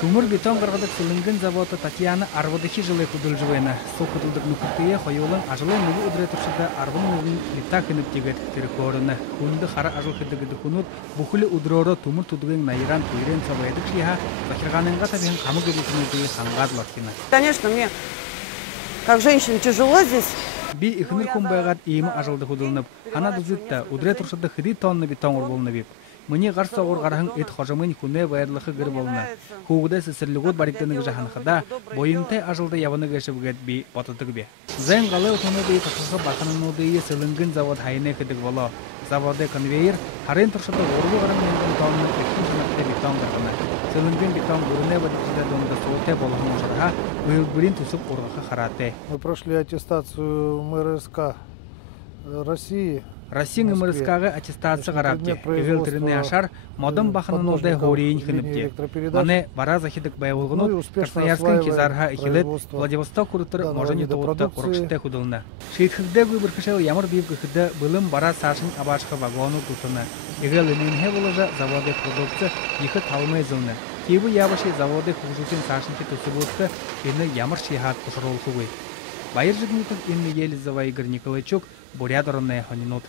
Тумур бетон гаргадык сылынгын завода Татьяна арвадыхи жылы кудылжывайна. Сол кудылдык нукыртые хойолын ажылы нугу удре туршыда арвын нугын литтак инып тегет терекорыны. Хунды хара ажыл хыдыгыды хунут бухули удроро тумур тудыгын найран туйрен савайдык шиха захирганынга табин камы гыбытынуды хангад лакина. Конечно, мне как женщине тяжело здесь. Би ихныр кумбайгат ийми ажылды худылынып. Ана дузутта удре туршыда хыды тонны бетон урболны. Мыни гарса ор гарахын эт хожамын хуне баярлыхы гыр болна. Хугуда сесерлигот бариктены жаханхада боюнтай ажылды яваны гешебгет би батыдык би. Зен галы утуны би тахсыга баканынуды сылынгын завод хайне кыдык боло. Заводы конвейер харен туршыда оргу гарамын тонны экин жанакты бетон гаргана. Сылынгын бетон гурне бадыкчыда донда соте болгон шарха уйл бурин тусуп оргага харате. Мы прошли аттестацию МРСК России. Россия МРСК аттестация гарапти. Эвелтерине ашар модон баханынуды хорейн хыныпти. Ане бара захидык байволгунут Красноярскын кизарха ихилет Владивосток курутыр можани тоғытты құрықшытты худылына. Шейтхігді гүбіркішел ямыр бейіп гүхіді былым бара сашын абашқы вагону тұтыны. Егел үнінге болыжа заводы продукты екі талмай зылны. Кейбі ябаши заводы хужутын сашынки тұсы бұлтты кені ямыр шейхат құшырол құғый. Байыр жігнутын инны Елизава Игорь Николайчук бурят оранная ханинут.